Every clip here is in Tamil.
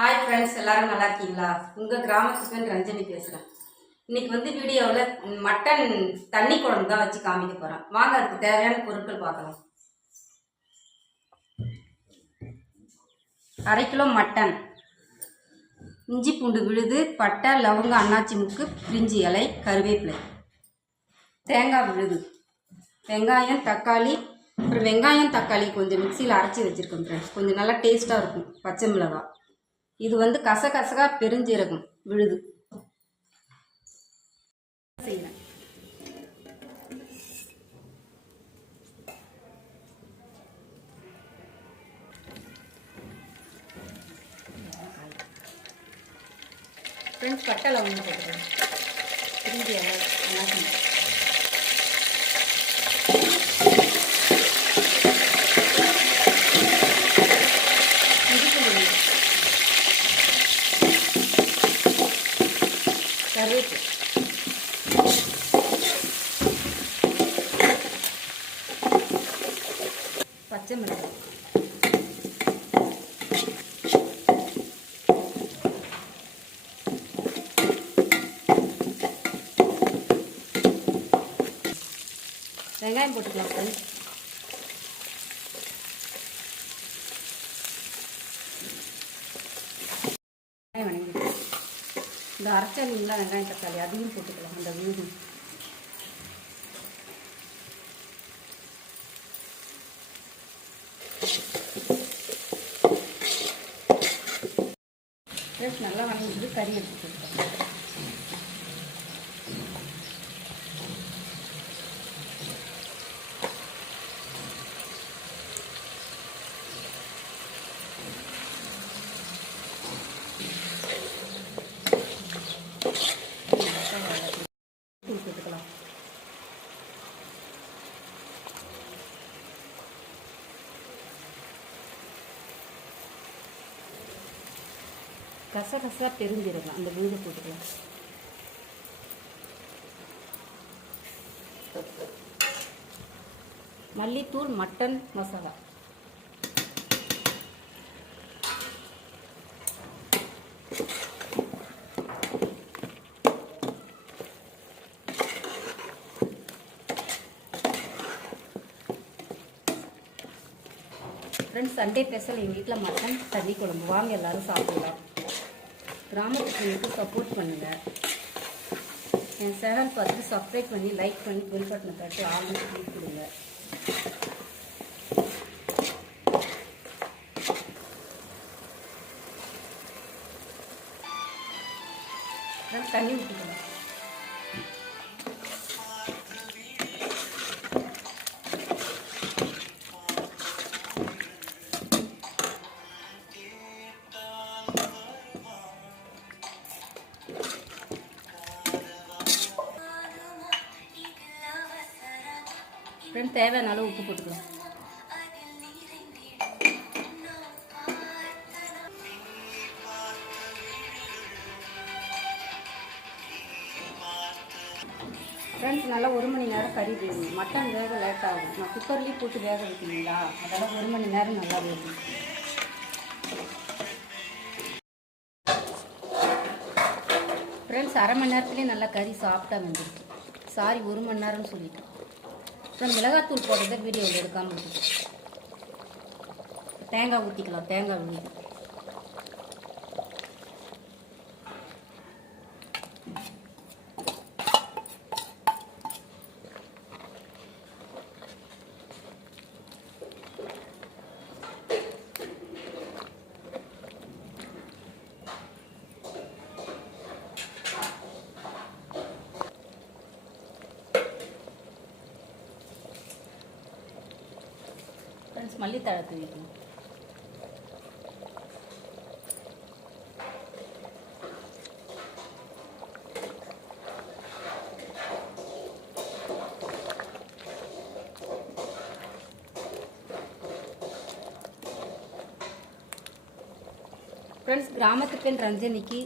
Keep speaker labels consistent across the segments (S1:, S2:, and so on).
S1: ஹாய் ஃப்ரெண்ட்ஸ் எல்லாரும் நல்லா இருக்கீங்களா? உங்கள் கிராமத்துக்கு ரஞ்சனி பேசுகிறேன் இன்னைக்கு வந்து வீடியோவில் மட்டன் தண்ணி குழம்பு தான் வச்சு காமிக்க போகிறேன் வாங்க அதுக்கு தேவையான பொருட்கள் பார்க்கலாம். அரை கிலோ மட்டன் இஞ்சி பூண்டு விழுது பட்டை லவங்க அண்ணாச்சி முக்கு பிரிஞ்சி இலை கருவேப்பிலை. தேங்காய் விழுது. வெங்காயம் தக்காளி அப்புறம் வெங்காயம் தக்காளி கொஞ்சம் மிக்சியில் அரைச்சி வச்சுருக்கேன் ஃப்ரெண்ட்ஸ் கொஞ்சம் நல்லா டேஸ்ட்டாக இருக்கும். பச்சை மிளகாய் இது வந்து கசகசகா பெருஞ்சீரகம் விழுது. செய்கிறேன் ஃப்ரெண்ட்ஸ் பட்டை லவங்கம் போட்டுக்கிறேன் பிரிஞ்சி இலை அன்னாசி இடிப்பு விழுது கருவேப்பிலை பச்சை மிளகாய். வெங்காயம் போட்டுக்கலாம் ஃப்ரெண்ட்ஸ் வெங்காயம் வணங்கிட்டு இந்த அரைச்சல்ல வெங்காயம் தக்காளி அதையும் போட்டுக்கலாம் அந்த விழுது நல்லா வணங்கிட்டு கறி எடுத்து போட்டுக்கலாம் தூள் போட்டுக்கலாம் கசகசா பெருஞ்சீரகம் அந்த விழுது போட்டுக்கலாம். மல்லித்தூள் mutton masala. Friends Sunday special எங்கள் வீட்டில் மட்டன் தண்ணி குழம்பு. வாங்க எல்லோரும் சாப்பிடலாம். ராமகிருஷ்ணனுக்கு சப்போர்ட் பண்ணுங்கள் என் சேனல் பார்த்து சப்ஸ்கிரைப் பண்ணி லைக் பண்ணி பெல் பட்டனை தட்டி ஆல்ரெடி கிளிக் கொடுங்க. தண்ணி ஊற்றிக்கணும் ஃப்ரெண்ட் தேவையான அளவு உப்பு போட்டுக்கலாம். ஃப்ரெண்ட்ஸ் நல்லா ஒரு மணி நேரம் கறி வேணும் மட்டன் வேக லேட் ஆகும். நான் குக்கர்லேயே போட்டு வேக வைக்கிறீங்களா அதெல்லாம் ஒரு மணி நேரம் நல்லா வேகும் ஃப்ரெண்ட்ஸ் அரை மணி நேரத்துலேயே நல்லா கறி சாப்பிட்டா வந்துருக்கு. சாரி ஒரு மணி நேரம்னு சொல்லிட்டேன். அப்புறம் மிளகாத்தூள் போடுறத வீடியோவில் எடுக்காமல் தேங்காய் ஊற்றிக்கலாம் தேங்காய் விழுது ஃப்ரெண்ட்ஸ் மல்லித்தழை தூவிக்கணும். ஃப்ரெண்ட்ஸ் பெண் ரஞ்சனிக்கு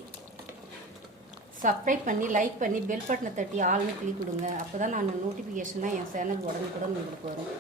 S1: சப்ஸ்கிரைப் பண்ணி லைக் பண்ணி பெல் பட்டனை தட்டி ஆள்னு கிளிக் கொடுங்க அப்போ தான் நான் நோட்டிஃபிகேஷனாக என் சேனல் உடனுக்குடன் உங்களுக்கு வரும்.